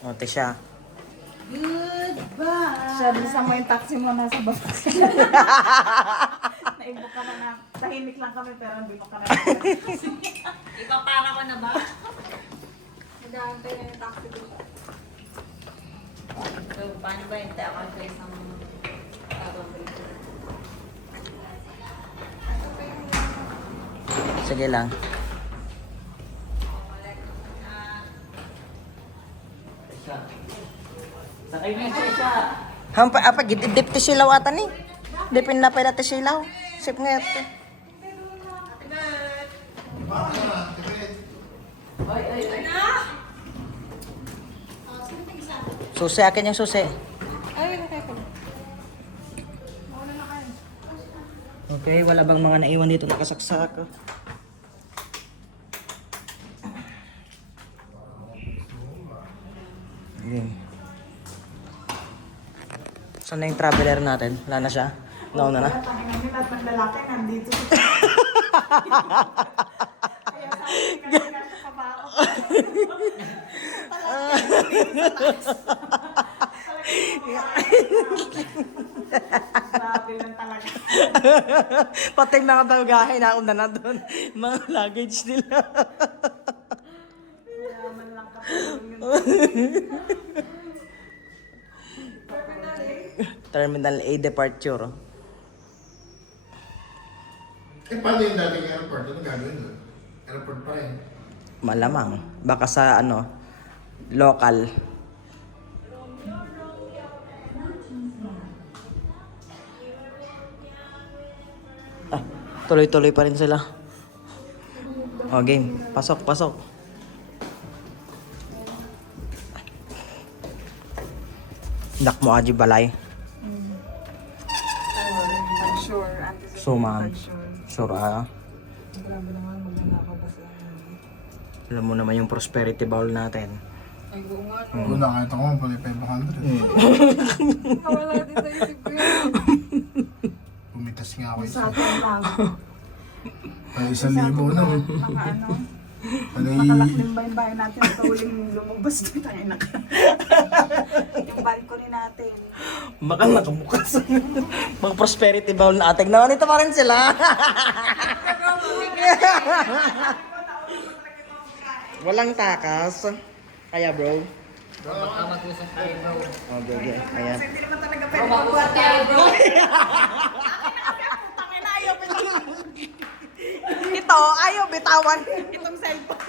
Ote siya. Goodbye! Siya, bilisan mo yung taxi mo, nasa baba. Naibook ka na. Tahimik lang kami pero hindi mo ka na. Ipapara ko na ba? Nag-aantay na yung taxi ko. So, paano ba yung teka sa isang Sige lang. Sakay mo siya. Hampa apa gidip ti silaw ata ni. Dipin na pala ti silaw. Sip nga ito. Susi akin yung susi. Okay, wala bang mga naiwan dito nakasaksak? Okay. Saan na yung traveler natin? Wala na siya? Nauna na? Tangin namin lahat ng lalaki nandito. Kaya sabi ko kasi kasya pa ba ako? Grabe lang talaga. Pati yung mga bagahe na una na doon. Mga luggage nila. Yaman lang ka Terminal A departure. Eh, paano yung dating airport? Ano gagawin doon? Airport pa rin. Malamang. Baka sa ano, local. Ah, tuloy-tuloy pa rin sila. O, game. Pasok, pasok. Dak mo aji balay. Sure. Suman. Sure ah. Grabe naman magnanakaw ba sila. Alam mo naman yung prosperity bowl natin. Ay, oo nga. Kung nakita ko, pala 500. Wala din sa isip ko yun. Pumitas nga ako Sa isa. atin lang. Ay, 1,000 na. Naka ano. Alay, Nakalaklim ba yung bahay natin at huling lumabas dito tayo na. Yung balcony natin. Baka nakabukas. Mga prosperity bowl natin. Naman ito pa rin sila. Walang takas. Kaya bro. Mag-usap tayo, bro. Okay, okay. Ayan. Kasi hindi naman talaga pwede magbuhat tayo, bro. Tangin na, ayaw bitawan. Ito, ayaw bitawan. Itong cellphone.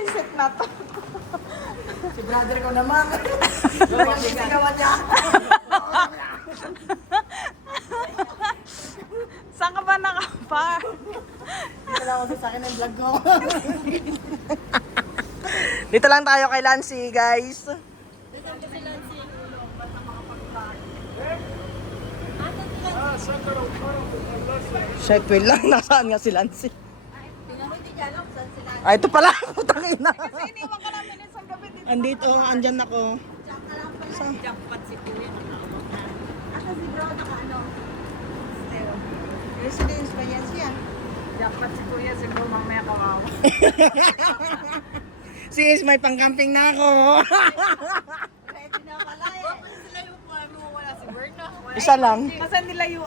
Isip na to. Si brother ko naman. Sigawan niya. Saan ka ba nakapar? Wala ko sa akin ang vlog ko. Dito lang tayo kay Lancy, guys. Shit, wait lang. Nasaan nga si Lancy? Ah, ito pala. Putang ina. Iniwan ka namin isang gabi dito. Andito, andyan ako. jackpot si Kuya? Asa si bro, naka ano? Stero. Residence ba yan siya? Dapat si Kuya, siguro mamaya kawawa. Sis, may pang-camping na ako. Ready na pala eh. Bakit sila yung ano, wala si Berna? Isa lang. Kasi nilayuan